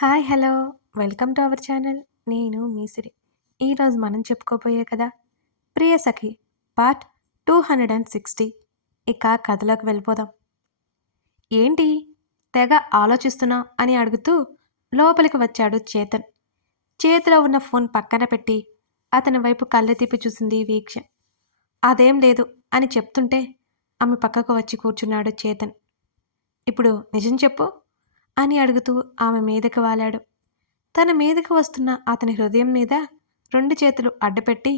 Hi hello. Welcome to our channel. నేను మీసిరి. ఈరోజు మనం చెప్పుకోబోయే కదా Priya Sakhi part two hundred and sixty. ఇక కథలోకి వెళ్ళిపోదాం. ఏంటి? తెగ ఆలోచిస్తున్నావు అని అడుగుతూ లోపలికి వచ్చాడు చేతన్. చేతిలో ఉన్న ఫోన్ పక్కన పెట్టి అతని వైపు కళ్ళె తిప్పి చూసింది వీక్ష. అదేం లేదు అని చెప్తుంటే ఆమె పక్కకు వచ్చి కూర్చున్నాడు చేతన్. ఇప్పుడు నిజం చెప్పు. అని అడుగుతూ ఆమె మీదకి వాలాడు. తన మీదకి వస్తున్న అతని హృదయం మీద రెండు చేతులు అడ్డపెట్టి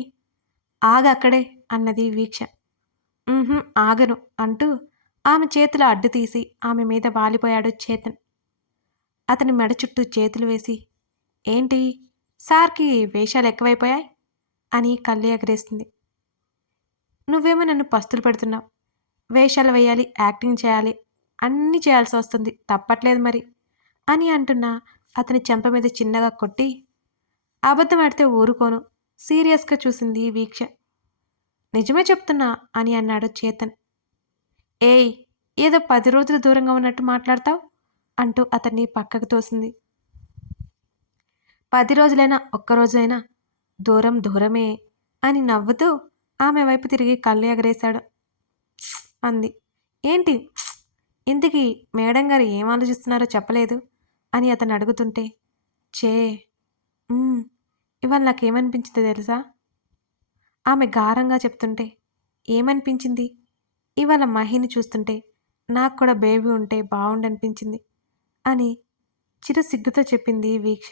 ఆగక్కడే అన్నది వీక్ష. ఆగను అంటూ ఆమె చేతుల అడ్డు తీసి ఆమె మీద వాలిపోయాడు చేతన్. అతని మెడ చుట్టూ చేతులు వేసి ఏంటి సార్కి వేషాలు ఎక్కువైపోయాయి? అని కళ్ళు ఎగరేస్తుంది నువ్వేమో నన్ను పస్తులు పెడుతున్నావు. వేషాలు వేయాలి యాక్టింగ్ చేయాలి అన్నీ చేయాల్సి వస్తుంది. తప్పట్లేదు మరి. అని అంటున్నా అతని చెంప మీద చిన్నగా కొట్టి అబద్ధం ఆడితే ఊరుకోను. సీరియస్గా చూసింది వీక్ష. నిజమే చెప్తున్నా అని అన్నాడు చేతన్. ఏయ్ ఏదో పది రోజులు దూరంగా ఉన్నట్టు మాట్లాడతావు? అంటూ అతన్ని పక్కకు తోసింది. పది రోజులైనా ఒక్క రోజైనా దూరం దూరమే అని నవ్వుతూ ఆమె వైపు తిరిగి కళ్ళు ఎగరేశాడు. అంది. ఏంటి? ఇంతకీ మేడం గారు ఏం ఆలోచిస్తున్నారో చెప్పలేదు? అని అతను అడుగుతుంటే చే ఇవాళ నాకేమనిపించిందో తెలుసా? ఆమె గారంగా చెప్తుంటే ఏమనిపించింది? ఇవాళ మహిని చూస్తుంటే నాకు కూడా బేబీ ఉంటే బాగుండనిపించింది అని చిరు సిగ్గుతో చెప్పింది వీక్ష.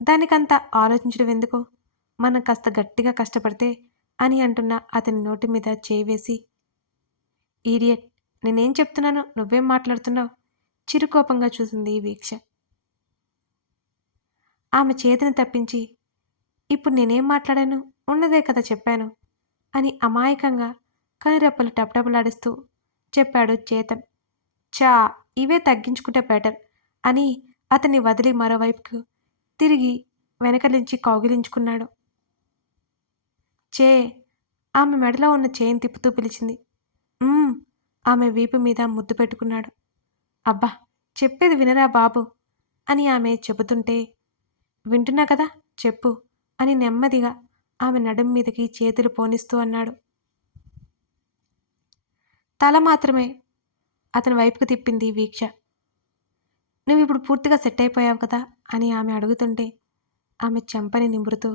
దానికంత ఆలోచించడం ఎందుకు? మనం కాస్త గట్టిగా కష్టపడితే అని అంటున్న అతని నోటి మీద చేయి వేసి ఈడియట్ నేనేం చెప్తున్నాను నువ్వేం మాట్లాడుతున్నావు? చిరుకోపంగా చూసింది వీక్ష. ఆమె చేతిని తప్పించి ఇప్పుడు నేనేం మాట్లాడాను? ఉన్నదే కదా చెప్పాను అని అమాయకంగా కనురెప్పలు టపటపలాడిస్తూ చెప్పాడు చేతన్. చా ఇవే తగ్గించుకుంటే బెటర్ అని అతన్ని వదిలి మరోవైపుకు తిరిగి వెనకలించి కౌగిలించుకున్నాడు. చే ఆమె మెడలో ఉన్న చేయిని తిప్పుతూ పిలిచింది. ఆమె వీపు మీద ముద్దు పెట్టుకున్నాడు. అబ్బా చెప్పేది వినరా బాబు అని ఆమె చెబుతుంటే వింటున్నా కదా చెప్పు అని నెమ్మదిగా ఆమె నడుం మీదకి చేతులు పోనిస్తూ అన్నాడు. తల మాత్రమే అతని వైపుకు తిప్పింది వీక్ష. నువ్వు ఇప్పుడు పూర్తిగా సెట్ అయిపోయావు కదా అని ఆమె అడుగుతుంటే ఆమె చెంపని నిమురుతూ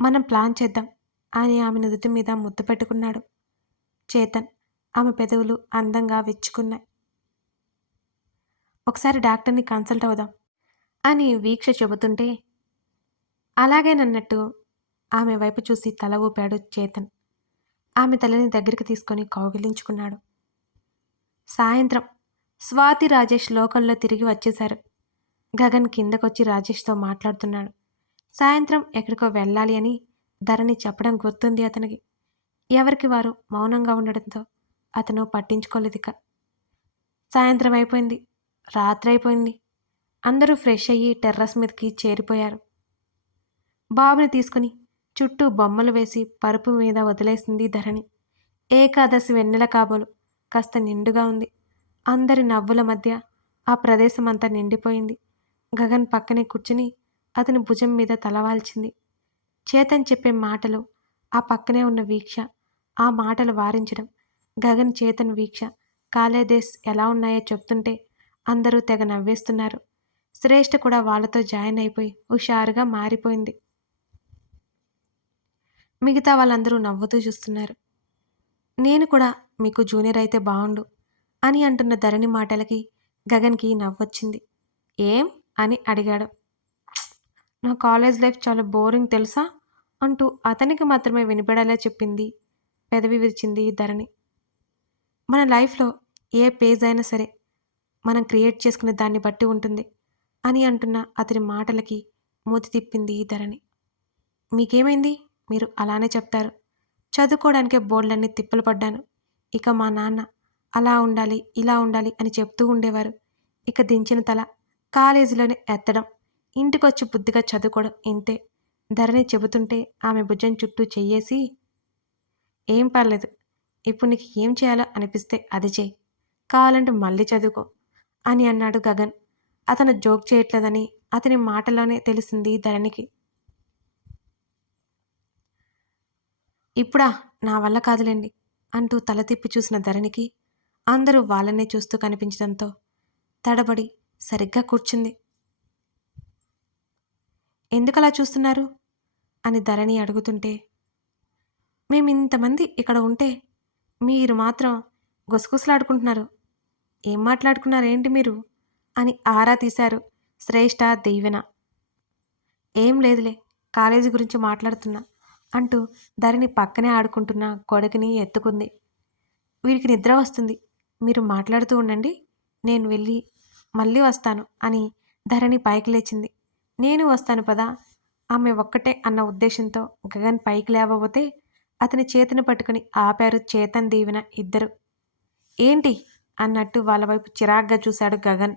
మనం ప్లాన్ చేద్దాం అని ఆమె నుదుటి మీద ముద్దు పెట్టుకున్నాడు. చేతన్ ఆమె పెదవులు అందంగా విచ్చుకున్నాయి. ఒకసారి డాక్టర్ని కన్సల్ట్ అవుదాం అని వీక్ష చెబుతుంటే అలాగేనన్నట్టు ఆమె వైపు చూసి తల ఊపాడు చేతన్. ఆమె తలని దగ్గరికి తీసుకొని కౌగిలించుకున్నాడు. సాయంత్రం స్వాతి రాజేష్ లోకల్లో తిరిగి వచ్చేశారు. గగన్ కిందకొచ్చి రాజేష్తో మాట్లాడుతున్నాడు. సాయంత్రం ఎక్కడికో వెళ్ళాలి అని ధరణి చెప్పడం గుర్తుంది అతనికి. ఎవరికి వారు మౌనంగా ఉండడంతో అతను పట్టించుకోలేదిక సాయంత్రం అయిపోయింది. రాత్రి అయిపోయింది. అందరూ ఫ్రెష్ అయ్యి టెర్రస్ మీదకి చేరిపోయారు. బాబుని తీసుకుని చుట్టూ బొమ్మలు వేసి పరుపు మీద వదిలేసింది ధరణి. ఏకాదశి వెన్నెల కాబోలు కాస్త నిండుగా ఉంది. అందరి నవ్వుల మధ్య ఆ ప్రదేశం అంతా నిండిపోయింది. గగన్ పక్కనే కూర్చుని అతని భుజం మీద తలవాల్చింది చేతన్ చెప్పే మాటలు ఆ పక్కనే ఉన్న వీక్ష ఆ మాటలు వారించడం గగన్ చేతన్ వీక్ష. కాలేదేశ్ ఎలా ఉన్నాయో చెప్తుంటే అందరూ తెగ నవ్వేస్తున్నారు. శ్రేష్ఠ కూడా వాళ్ళతో జాయిన్ అయిపోయి హుషారుగా మారిపోయింది. మిగతా వాళ్ళందరూ నవ్వుతూ చూస్తున్నారు. నేను కూడా మీకు జూనియర్ అయితే బాగుండు అని అంటున్న ధరణి మాటలకి గగన్కి నవ్వొచ్చింది. ఏం? అని అడిగాడు. నా కాలేజ్ లైఫ్ చాలా బోరింగ్ తెలుసా? అంటూ అతనికి మాత్రమే వినిపడేలా చెప్పింది. పెదవి విరిచింది ధరణి. మన లైఫ్లో ఏ పేజ్ అయినా సరే మనం క్రియేట్ చేసుకునే దాన్ని బట్టి ఉంటుంది అని అంటున్న అతని మాటలకి మూతి తిప్పింది ఈ ధరణి. మీకేమైంది? మీరు అలానే చెప్తారు. చదువుకోవడానికే బోర్డులన్నీ తిప్పలు పడ్డాను. ఇక మా నాన్న అలా ఉండాలి ఇలా ఉండాలి అని చెప్తూ ఉండేవారు. ఇక దించిన తల కాలేజీలోనే ఎత్తడం ఇంటికొచ్చి బుద్ధిగా చదువుకోవడం ఇంతే. ధరణి చెబుతుంటే ఆమె భుజం చుట్టూ చెయ్యేసి ఏం పర్లేదు ఇప్పుడు నీకు ఏం చేయాలో అనిపిస్తే అది చేయి. కావాలంటే మళ్ళీ చదువుకో అని అన్నాడు గగన్. అతను జోక్ చేయట్లేదని అతని మాటలోనే తెలిసింది ధరణికి. ఇప్పుడా నా వల్ల కాదులేండి అంటూ తల తిప్పి చూసిన ధరణికి అందరూ వాళ్ళనే చూస్తూ కనిపించడంతో తడబడి సరిగ్గా కూర్చుంది. ఎందుకలా చూస్తున్నారు? అని ధరణి అడుగుతుంటే మేము ఇంతమంది ఇక్కడ ఉంటే మీరు మాత్రం గుసగుసలాడుకుంటున్నారు. ఏం మాట్లాడుకున్నారేంటి మీరు? అని ఆరా తీశారు శ్రేష్ఠ దీవెన. ఏం లేదులే కాలేజీ గురించి మాట్లాడుతున్నా అంటూ ధరణి పక్కనే ఆడుకుంటున్న కొడుకుని ఎత్తుకుంది. వీడికి నిద్ర వస్తుంది. మీరు మాట్లాడుతూ ఉండండి నేను వెళ్ళి మళ్ళీ వస్తాను అని ధరణి పైకి లేచింది. నేను వస్తాను పదా ఆమె ఒక్కటే అన్న ఉద్దేశంతో గగన్ పైకి లేవబోతే అతని చేతిని పట్టుకుని ఆపారు చేతన్ దీవెన ఇద్దరు. ఏంటి? అన్నట్టు వాళ్ళ వైపు చిరాగ్గా చూశాడు గగన్.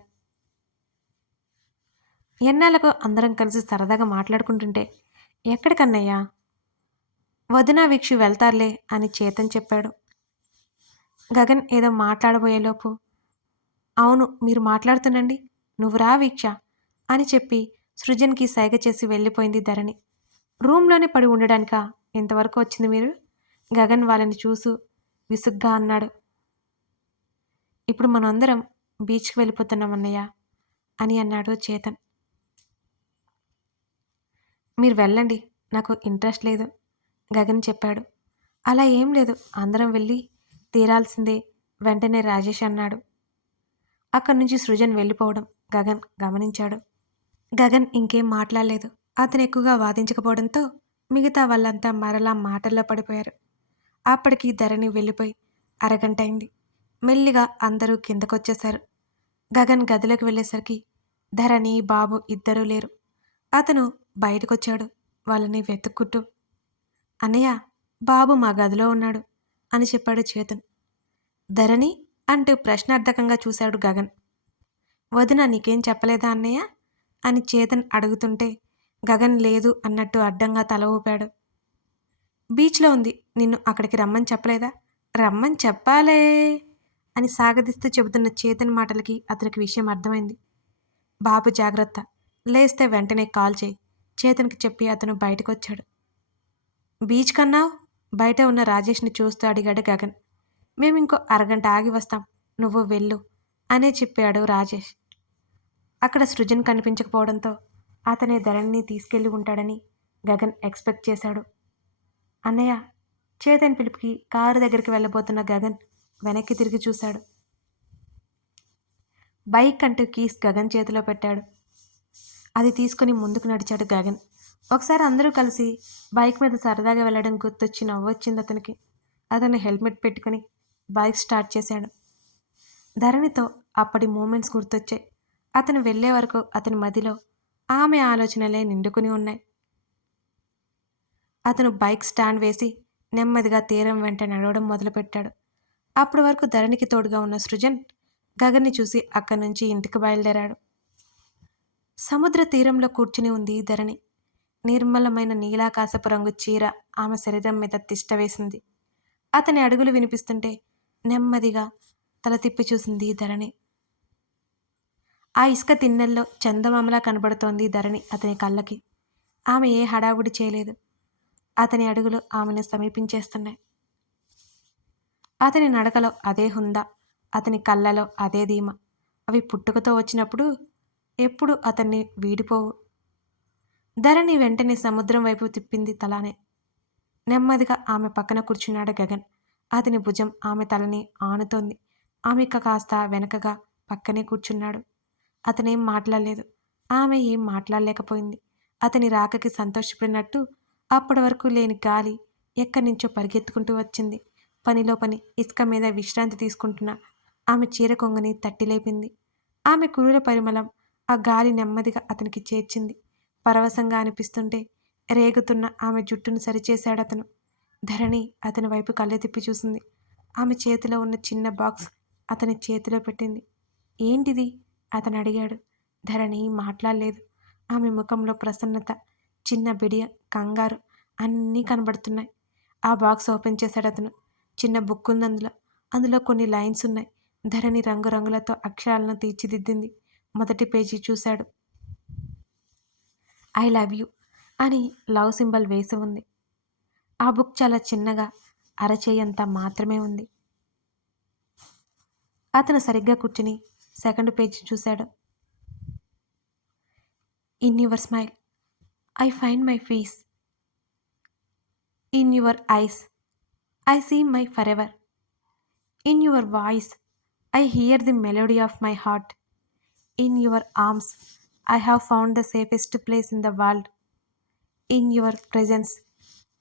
ఎన్నాళ్ళకు అందరం కలిసి సరదాగా మాట్లాడుకుంటుంటే ఎక్కడికన్నయ్యా వదినా వీక్షి వెళ్తారులే అని చేతన్ చెప్పాడు. గగన్ ఏదో మాట్లాడబోయేలోపు అవును మీరు మాట్లాడుతుండండి. నువ్వు రా వీక్ష అని చెప్పి సృజన్కి సైగ చేసి వెళ్ళిపోయింది ధరణి. రూమ్లోనే పడి ఉండడానిక? ఇంతవరకు వచ్చింది మీరు? గగన్ వాళ్ళని చూసు విసుగ్గా అన్నాడు. ఇప్పుడు మనందరం బీచ్కి వెళ్ళిపోతున్నాం అన్నయ్య అని అన్నాడు చేతన్. మీరు వెళ్ళండి నాకు ఇంట్రెస్ట్ లేదు గగన్ చెప్పాడు. అలా ఏం లేదు అందరం వెళ్ళి తీరాల్సిందే వెంటనే రాజేష్ అన్నాడు. అక్కడి నుంచి సృజన్ వెళ్ళిపోవడం గగన్ గమనించాడు. గగన్ ఇంకేం మాట్లాడలేదు. అతను ఎక్కువగా వాదించకపోవడంతో మిగతా వాళ్ళంతా మరలా మాటల్లో పడిపోయారు. అప్పటికి ధరణి వెళ్ళిపోయి అరగంట అయింది మెల్లిగా అందరూ కిందకొచ్చేశారు. గగన్ గదిలోకి వెళ్ళేసరికి ధరణి బాబు ఇద్దరూ లేరు. అతను బయటకొచ్చాడు వాళ్ళని వెతుక్కుంటూ. అన్నయ్య బాబు మా గదిలో ఉన్నాడు అని చెప్పాడు చేతన్. ధరణి అంటూ ప్రశ్నార్థకంగా చూశాడు గగన్. వదిన నీకేం చెప్పలేదా అన్నయ్య? అని చేతన్ అడుగుతుంటే గగన్ లేదు అన్నట్టు అడ్డంగా తల ఊపాడు. బీచ్లో ఉంది. నిన్ను అక్కడికి రమ్మని చెప్పలేదా? రమ్మని చెప్పాలే! అని సాగదిస్తూ చెబుతున్న చేతన్ మాటలకి అతనికి విషయం అర్థమైంది. బాబు జాగ్రత్త. లేస్తే వెంటనే కాల్ చేయి. చేతన్కి చెప్పి అతను బయటకు వచ్చాడు బీచ్ కన్నా బయట ఉన్న రాజేష్ని చూస్తూ అడిగాడు గగన్. మేము ఇంకో అరగంట ఆగి వస్తాం. నువ్వు వెళ్ళు అనే చెప్పాడు రాజేష్. అక్కడ సృజన్ కనిపించకపోవడంతో అతనే ధరణిని తీసుకెళ్ళి ఉంటాడని గగన్ ఎక్స్పెక్ట్ చేశాడు. అన్నయ్య చేతన్ పిలుపుకి కారు దగ్గరికి వెళ్ళబోతున్న గగన్ వెనక్కి తిరిగి చూశాడు. బైక్ అంటూ కీస్ గగన్ చేతిలో పెట్టాడు. అది తీసుకుని ముందుకు నడిచాడు గగన్. ఒకసారి అందరూ కలిసి బైక్ మీద సరదాగా వెళ్ళడం గుర్తొచ్చి నవ్వొచ్చింది అతనికి. అతను హెల్మెట్ పెట్టుకుని బైక్ స్టార్ట్ చేశాడు. ధరణితో అప్పటి మూమెంట్స్ గుర్తొచ్చాయి. అతను వెళ్ళే వరకు అతని మదిలో ఆమె ఆలోచనలే నిండుకుని ఉన్నాయి. అతను బైక్ స్టాండ్ వేసి నెమ్మదిగా తీరం వెంట నడవడం మొదలుపెట్టాడు. అప్పటి వరకు ధరణికి తోడుగా ఉన్న సృజన్ గగన్ని చూసి అక్కడి నుంచి ఇంటికి బయలుదేరాడు. సముద్ర తీరంలో కూర్చుని ఉంది ధరణి. నిర్మలమైన నీలాకాశపు రంగు చీర ఆమె శరీరం మీద తిష్ట వేసింది. అతని అడుగులు వినిపిస్తుంటే నెమ్మదిగా తల తిప్పి చూసింది ధరణి. ఆ ఇసుక తిన్నెల్లో చందమామలా కనబడుతోంది ధరణి అతని కళ్ళకి. ఆమె ఏ హడావుడి చేయలేదు. అతని అడుగులు ఆమెను సమీపించేస్తున్నాయి. అతని నడకలో అదే హుందా అతని కళ్ళలో అదే ధీమ. అవి పుట్టుకతో వచ్చినప్పుడు ఎప్పుడు అతన్ని వీడిపోవు. ధరణి వెంటనే సముద్రం వైపు తిప్పింది తలానే. నెమ్మదిగా ఆమె పక్కన కూర్చున్నాడు గగన్. అతని భుజం ఆమె తలని ఆనుతోంది. ఆమె కాస్త వెనకగా పక్కనే కూర్చున్నాడు. అతనేం మాట్లాడలేదు. ఆమె ఏం మాట్లాడలేకపోయింది. అతని రాకకి సంతోషపడినట్టు అప్పటి వరకు లేని గాలి ఎక్కడి నుంచో పరిగెత్తుకుంటూ వచ్చింది. పనిలో పని ఇసుక మీద విశ్రాంతి తీసుకుంటున్న ఆమె చీర కొంగని తట్టి లేపింది. ఆమె కురుల పరిమళం ఆ గాలి నెమ్మదిగా అతనికి చేర్చింది. పరవశంగా అనిపిస్తుంటే రేగుతున్న ఆమె జుట్టును సరిచేశాడు అతను. ధరణి అతని వైపు కళ్ళెతిప్పి చూసింది. ఆమె చేతిలో ఉన్న చిన్న బాక్స్ అతని చేతిలో పెట్టింది. ఏంటిది? అతను అడిగాడు ధరణి మాట్లాడలేదు. ఆమె ముఖంలో ప్రసన్నత చిన్న బిడియ కంగారు అన్నీ కనబడుతున్నాయి. ఆ బాక్స్ ఓపెన్ చేశాడు అతను. చిన్న బుక్ ఉంది అందులో. అందులో కొన్ని లైన్స్ ఉన్నాయి. ధరణి రంగురంగులతో అక్షరాలను తీర్చిదిద్దింది. మొదటి పేజీ చూశాడు. ఐ లవ్ యూ అని లవ్ సింబల్ వేసి ఉంది. ఆ బుక్ చాలా చిన్నగా అరచేయంత మాత్రమే ఉంది. అతను సరిగ్గా కూర్చుని సెకండ్ పేజీ చూశాడు in your smile I find my face in your eyes I see my forever in your voice I hear the melody of my heart in your arms I have found the safest place in the world in your presence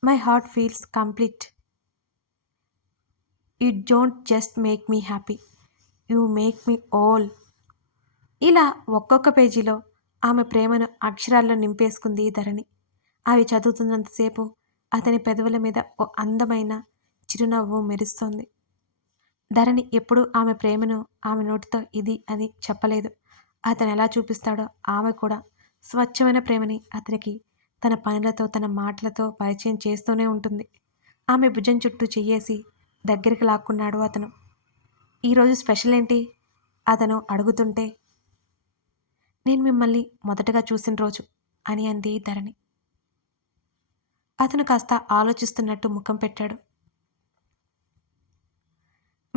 my heart feels complete you don't just make me happy you make me whole ఇలా ఒక్కొక్క పేజీలో ఆమె ప్రేమను అక్షరాల్లో నింపేసుకుంది ధరణి. అవి చదువుతున్నంతసేపు అతని పెదవుల మీద ఓ అందమైన చిరునవ్వు మెరుస్తోంది. ధరణి ఎప్పుడూ ఆమె ప్రేమను ఆమె నోటితో ఇది అని చెప్పలేదు. అతను ఎలా చూపిస్తాడో ఆమె కూడా స్వచ్ఛమైన ప్రేమని అతనికి తన పనులతో తన మాటలతో పరిచయం చేస్తూనే ఉంటుంది. ఆమె భుజం చుట్టూ చెయ్యేసి దగ్గరికి లాక్కున్నాడు అతను. ఈరోజు స్పెషల్ ఏంటి? అతను అడుగుతుంటే నేను మిమ్మల్ని మొదటగా చూసిన రోజు అని అంది ధరణి. అతను కాస్త ఆలోచిస్తున్నట్టు ముఖం పెట్టాడు.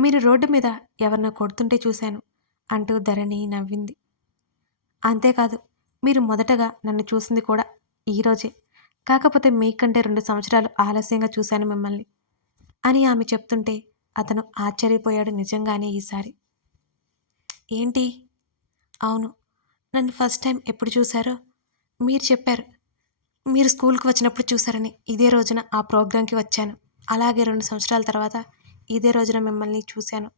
మీరు రోడ్డు మీద ఎవరినో కొడుతుంటే చూశాను అంటూ ధరణి నవ్వింది. అంతేకాదు మీరు మొదటగా నన్ను చూసింది కూడా ఈరోజే కాకపోతే మీకంటే రెండు సంవత్సరాలు ఆలస్యంగా చూశాను మిమ్మల్ని అని ఆమె చెప్తుంటే అతను ఆశ్చర్యపోయాడు నిజంగానే ఈసారి. ఏంటి? అవును. నన్ను ఫస్ట్ టైం ఎప్పుడు చూశారో? మీరు చెప్పారు. మీరు స్కూల్కి వచ్చినప్పుడు చూసారని ఇదే రోజున ఆ ప్రోగ్రాంకి వచ్చాను. అలాగే రెండు సంవత్సరాల తర్వాత ఇదే రోజున మిమ్మల్ని చూశాను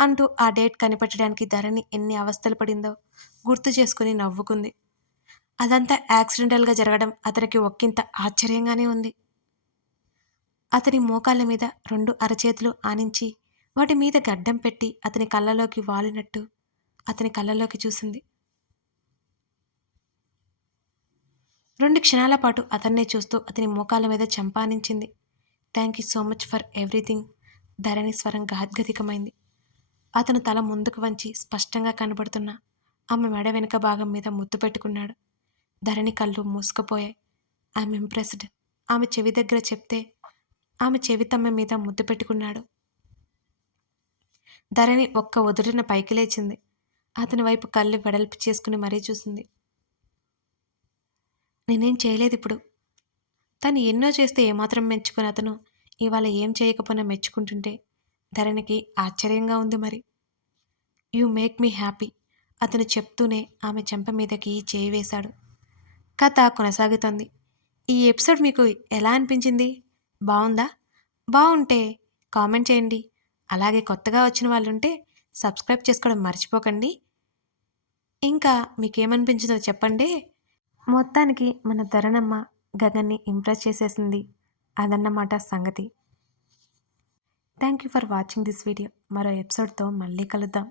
అంటూ ఆ డేట్ కనిపెట్టడానికి ధరణి ఎన్ని అవస్థలు పడిందో గుర్తు చేసుకుని నవ్వుకుంది. అదంతా యాక్సిడెంటల్గా జరగడం అతనికి ఒక్కింత ఆశ్చర్యంగానే ఉంది. అతని మోకాళ్ళ మీద రెండు అరచేతులు ఆనించి వాటి మీద గడ్డం పెట్టి అతని కళ్ళలోకి వాలినట్టు అతని కళ్ళలోకి చూసింది. రెండు క్షణాల పాటు అతన్నే చూస్తూ అతని మోకాళ్ళ మీద చంపానించింది thank you so much for everything. Dharani స్వరం గాద్గదికమైంది అతను తల ముందుకు వంచి స్పష్టంగా కనబడుతున్న ఆమె మెడ వెనుక భాగం మీద ముద్దు పెట్టుకున్నాడు. ధరణి కళ్ళు మూసుకుపోయాయి. I'm impressed. ఆమె చెవి దగ్గర చెప్తే ఆమె చెవితమ్మ మీద ముద్దు పెట్టుకున్నాడు. ధరణి ఒక్క ఒదురున పైకి లేచింది. అతని వైపు కళ్ళు వెడల్పు చేసుకుని మరీ చూసింది. నేనేం చేయలేదు ఇప్పుడు తను ఎన్నో చేస్తే ఏమాత్రం మెచ్చుకుని అతను ఇవాళ ఏం చేయకపోయినా మెచ్చుకుంటుంటే ధరణికి ఆశ్చర్యంగా ఉంది మరి. యూ మేక్ మీ హ్యాపీ అతను చెప్తూనే ఆమె చెంప మీదకి చేయి వేశాడు. కథ కొనసాగుతోంది. ఈ ఎపిసోడ్ మీకు ఎలా అనిపించింది? బాగుందా? బాగుంటే కామెంట్ చేయండి. అలాగే కొత్తగా వచ్చిన వాళ్ళు ఉంటే సబ్స్క్రైబ్ చేసుకోవడం మర్చిపోకండి. ఇంకా మీకేమనిపించిందో చెప్పండి. మొత్తానికి మన ధరణమ్మ గగన్ని ఇంప్రెస్ చేసేసింది. అదన్నమాట సంగతి. Thank you for watching this video మరో ఎపిసోడ్తో మళ్ళీ కలుద్దాం.